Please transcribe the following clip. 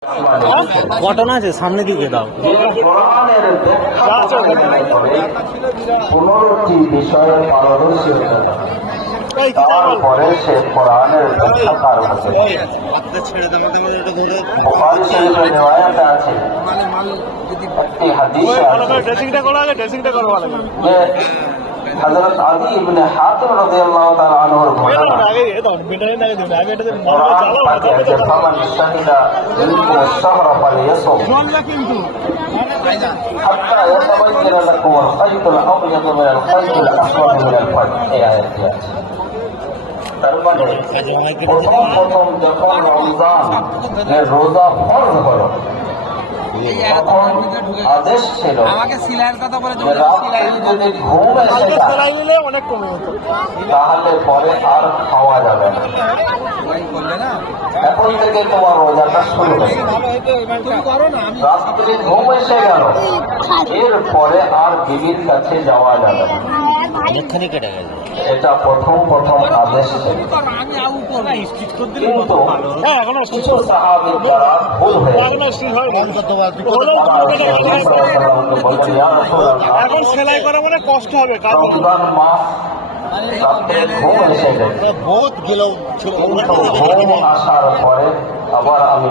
ঘটনা আছে সামনে দিকে দাও। পনেরোটি বিষয়ে পারদর্শিতা, তারপরে সে কোরআনের ব্যাখ্যাকার হতে। বুখারী শরীফের রিওয়ায়াতে আছে, একটি হাদিসে আছে যে হযরত আলী ইবনে হাতিম রাদিয়াল্লাহু তাআলা আনহুর ঘটনা, কোরআন পাকে আছে ফামান শাহিদা মিনকুম আশ-শাহরা ফালইয়াসুম হাত্তা ইয়াতাবাyyana লাকুম আল-খাইতুল আবয়াদু মিনাল খাইতিল আসওয়াদি মিনাল ফাজর। এই আয়াতটি আছে। তার মানে প্রথম যখন রমজানের রোজা ফরজ হলো, তখন আদেশ ছিল যদি ঘুম এসে যায় তাহলে পরে আর খাওয়া যাবে না। এখন থেকে তোমার রোজাটা শুরু হবে। রাত্রে ঘুম এসে গেল, এরপরে আর বিবির কাছে যাওয়া যাবে না। এটা প্রথম আদেশ ছিল। কিন্তু কিছু সাহাবী যারা ভুল হয়ে এখন সেলাই করা মানে কষ্ট হবে। রমজান মাস রাত্রে ঘুম এসে গেছে, ঘুম আসার পরে আবার আমি